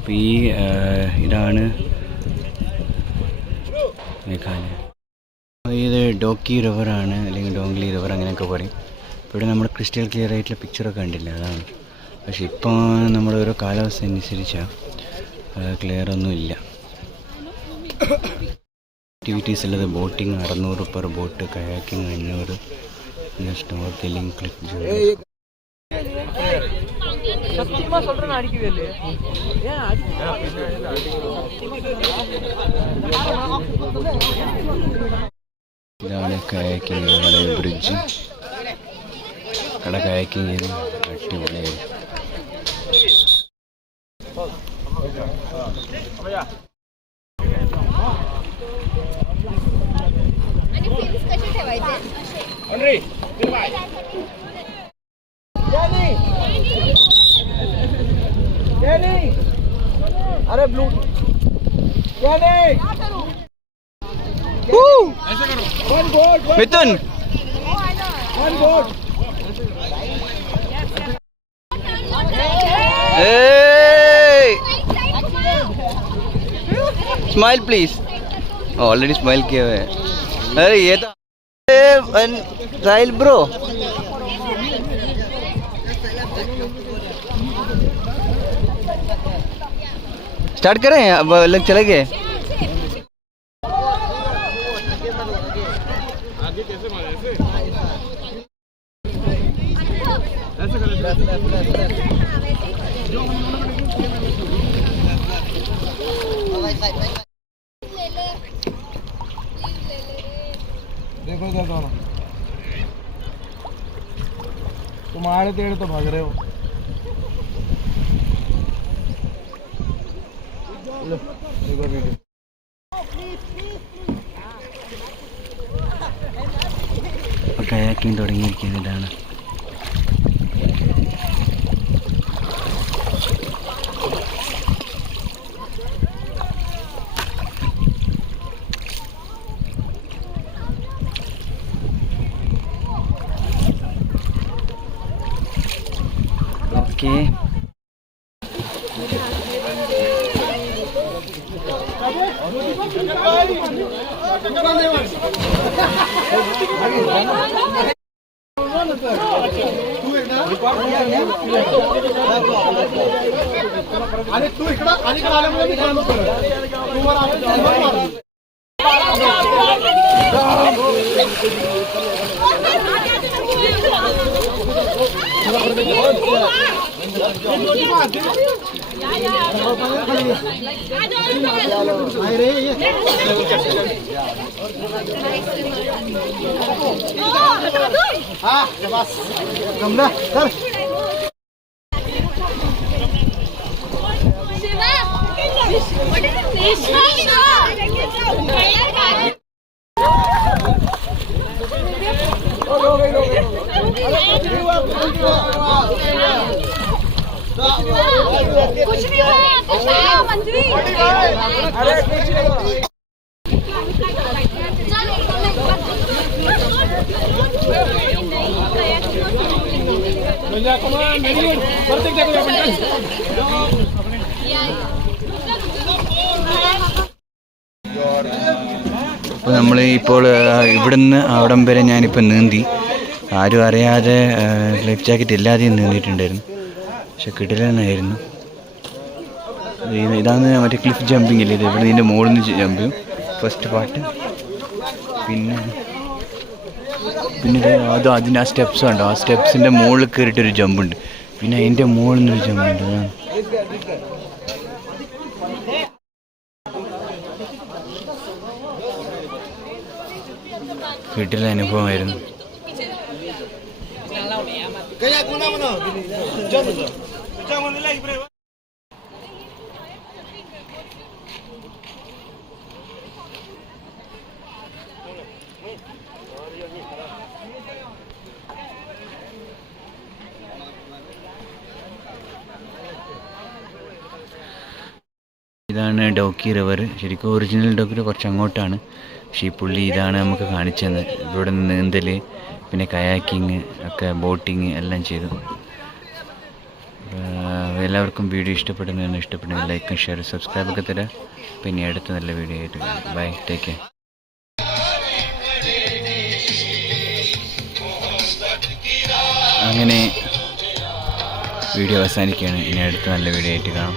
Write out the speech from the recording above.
അപ്പോൾ ഇതാണ് മേഘാലയ. ഇത് ഡോക്കി റിവറാണ്, അല്ലെങ്കിൽ ഡോങ്ലി റിവർ അങ്ങനെയൊക്കെ പറയും. ഇവിടെ നമ്മൾ ക്രിസ്റ്റൽ ക്ലിയർ ആയിട്ടുള്ള പിക്ചറൊക്കെ കണ്ടില്ല, അതാണ്. പക്ഷെ ഇപ്പോൾ നമ്മുടെ ഓരോ കാലാവസ്ഥ അനുസരിച്ചാണ് ക്ലിയർ ഒന്നുമില്ല. ആക്ടിവിറ്റീസ് ഉള്ളത് ബോട്ടിങ് 600 പെർ ബോട്ട്, കയാക്കിങ് 500, പിന്നെ സ്നോർക്കലിംഗ്, ക്ലിഫ് ജമ്പ്. ഇതാണ് കയാക്കിങ്, ബ്രിഡ്ജ്. കട കയാക്കിങ് ചെയ്ത് അടിപൊളിയായി. अरे blue Mithun smile please. Already smile किया हुआ है. अरे ये तो साहिल ब्रो. स्टार्ट करें, अब लग चले गए. आगे कैसे मारे ऐसे? देखो इधर दोनों तुम आड़े टेढ़े तो भाग रहे हो. കയാക്കിങ് തുടങ്ങിയിരിക്കുന്നതാണ്. ഓക്കെ, अरे तू इकडं अलीकडे आल्यामुळे मी काम करत. तू वर आलं हाँ बस कमला कर. कुछ नहीं हुआ मंजरी. अरे कुछ नहीं അപ്പോൾ നമ്മൾ ഇപ്പോൾ ഇവിടുന്ന് അവിടം വരെ ഞാനിപ്പോൾ നീന്തി. ആരും അറിയാതെ ലൈഫ് ജാക്കറ്റ് ഇല്ലാതെയും നീന്തിയിട്ടുണ്ടായിരുന്നു. പക്ഷെ കിടിലനായിരുന്നു. ഇതാണ് മറ്റേ ക്ലിഫ് ജമ്പിങ് ഇല്ലേ, ഇത് ഇവിടെ ഇതിൻ്റെ മുകളിൽ നിന്ന് ജമ്പ് ചെയ്യും ഫസ്റ്റ് പാർട്ട്. പിന്നെ അതിൻ്റെ ആ സ്റ്റെപ്സ് ഉണ്ടോ, ആ സ്റ്റെപ്സിൻ്റെ മുകളിൽ കയറിയിട്ടൊരു ജമ്പുണ്ട്. പിന്നെ അതിൻ്റെ മുകളിൽ നിന്നൊരു ജമ്പുണ്ട്. കിടിലൻ അനുഭവമായിരുന്നു. ഇതാണ് ഡോക്കി റിവർ. ശരിക്കും ഒറിജിനൽ ഡോക്കി കുറച്ച് അങ്ങോട്ടാണ്. പക്ഷേ ഈ പുള്ളി ഇതാണ് നമുക്ക് കാണിച്ചു തന്നത്. ഇവിടെ നിന്ന് നീന്തൽ, പിന്നെ കയാക്കിങ് ഒക്കെ, ബോട്ടിങ് എല്ലാം ചെയ്തു. അപ്പോൾ എല്ലാവർക്കും വീഡിയോ ഇഷ്ടപ്പെടുന്നെങ്കിൽ ലൈക്കും ഷെയർ സബ്സ്ക്രൈബൊക്കെ തരാം. പിന്നെ അടുത്ത നല്ല വീഡിയോ ആയിട്ട് കാണാം. Bye, take care. അങ്ങനെ വീഡിയോ അവസാനിക്കുകയാണ്. ഇനി അടുത്ത നല്ല വീഡിയോ ആയിട്ട് കാണാം.